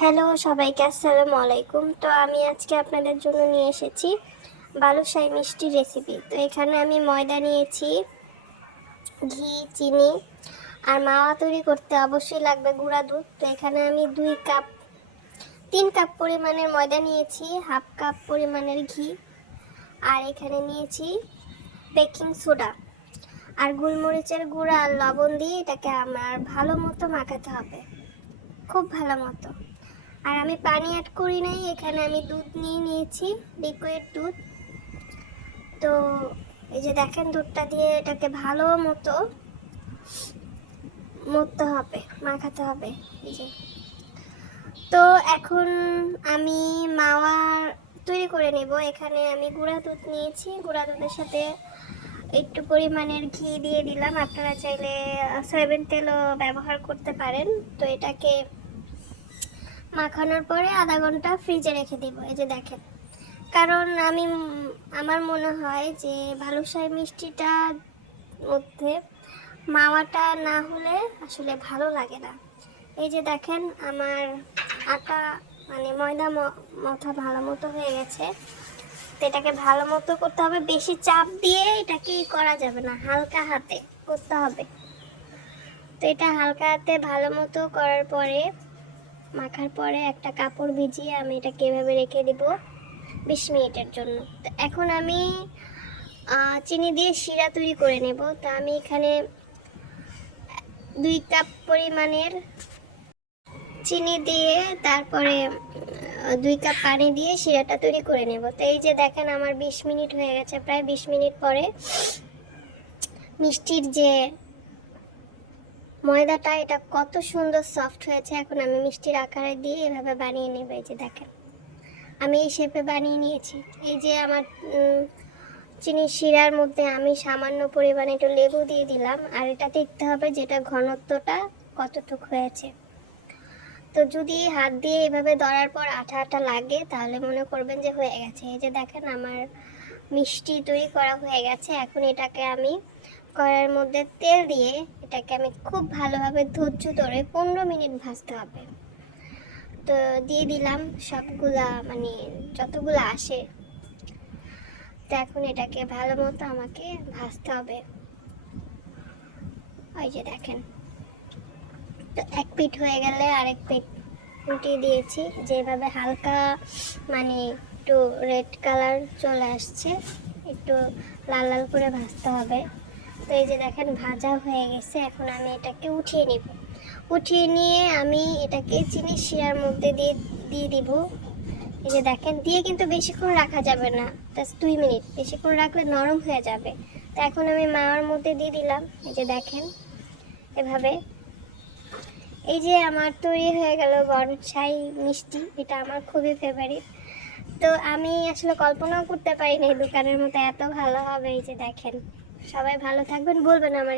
Hello সবাইকে, আসসালামু আলাইকুম। তো আমি আজকে আপনাদের জন্য নিয়ে এসেছি বালুশাহী মিষ্টি রেসিপি। তো এখানে আমি ময়দা নিয়েছি, ঘি, চিনি আর মাওয়া তৈরি করতে অবশ্যই লাগবে গুঁড়া দুধ। তো এখানে আমি 3 কাপ পরিমাণের ময়দা নিয়েছি, হাফ কাপ পরিমাণের ঘি, আর এখানে নিয়েছি বেকিং সোডা আর গোলমরিচের গুঁড়া আর লবণ দিয়ে এটাকে আমার ভালো মতো মাখাতে হবে, খুব ভালো মতো। আর আমি পানি অ্যাড করি নাই, এখানে আমি দুধ নিয়েছি, লিকুইড দুধ। তো এই যে দেখেন, দুধটা দিয়ে এটাকে ভালো মতো মথতে হবে, মাখাতে হবে। এই যে, তো এখন আমি মাওয়া তৈরি করে নেব। এখানে আমি গুঁড়া দুধ নিয়েছি, গুঁড়া দুধের সাথে একটু পরিমাণের ঘি দিয়ে দিলাম। আপনারা চাইলে সয়াবিন তেলও ব্যবহার করতে পারেন। তো এটাকে মাখানোর পরে আধা ঘন্টা ফ্রিজে রেখে দিব। এই যে দেখেন, কারণ আমার মনে হয় যে বালুশাহী মিষ্টিটার মধ্যে মাওয়াটা না হলে আসলে ভালো লাগে না। এই যে দেখেন, আমার আটা ময়দা মথা ভালো মতো হয়ে গেছে। তো এটাকে ভালো মতো করতে হবে, বেশি চাপ দিয়ে এটাকে করা যাবে না, হালকা হাতে করতে হবে। তো এটা হালকা হাতে ভালো মতো করার পরে, মাখার পরে একটা কাপড় ভিজিয়ে আমি এটাকে এভাবে রেখে দিব 20 মিনিটের জন্য। তো এখন আমি চিনি দিয়ে শিরা তৈরি করে নেব। তো আমি এখানে 2 কাপ পরিমাণের চিনি দিয়ে তারপরে 2 কাপ পানি দিয়ে শিরাটা তৈরি করে নেব। তো এই যে দেখেন, আমার 20 মিনিট হয়ে গেছে। প্রায় 20 মিনিট পরে মিষ্টির যে ময়দাটা, এটা কত সুন্দর সফট হয়েছে। এখন আমি মিষ্টির আকারে দিয়ে এভাবে বানিয়ে নেব। এই যে দেখেন, আমি এই শেপে বানিয়ে নিয়েছি। এই যে আমার চিনির শিরার মধ্যে আমি সামান্য পরিমাণে একটু লেবু দিয়ে দিলাম। আর এটা দেখতে হবে যেটা ঘনত্বটা কতটুকু হয়েছে। তো যদি হাত দিয়ে এভাবে ধরার পর আঠা আঠা লাগে, তাহলে মনে করবেন যে হয়ে গেছে। এই যে দেখেন, আমার মিষ্টি তৈরি করা হয়ে গেছে। এখন এটাকে আমি কড়াইয়ের মধ্যে তেল দিয়ে এটাকে আমি খুব ভালোভাবে ধৈর্য ধরে 15 মিনিট ভাজতে হবে। তো দিয়ে দিলাম সবগুলা, যতগুলো আসে। তো এখন এটাকে ভালো মতো আমাকে ভাজতে হবে। ওই যে দেখেন, তো এক পিঠ হয়ে গেলে আরেক পিঠ উল্টিয়ে দিয়েছি। যেভাবে হালকা একটু রেড কালার চলে আসছে, একটু লাল লাল করে ভাজতে হবে। তো এই যে দেখেন, ভাজা হয়ে গেছে। এখন আমি এটাকে উঠিয়ে নিব। উঠিয়ে নিয়ে আমি এটাকে চিনির শিরার মধ্যে দিয়ে দিব। এই যে দেখেন, দিয়ে কিন্তু বেশিক্ষণ রাখা যাবে না, জাস্ট 2 মিনিট। বেশিক্ষণ রাখলে নরম হয়ে যাবে। তো এখন আমি মাওয়ার মধ্যে দিয়ে দিলাম। এই যে দেখেন, এভাবে। এই যে আমার তৈরি হয়ে গেল বালুশাহী মিষ্টি। এটা আমার খুবই ফেভারিট। তো আমি আসলে কল্পনাও করতে পারিনি দোকানের মতো এত ভালো হবে। এই যে দেখেন, সবাই ভালো থাকবেন, বলবেন আমার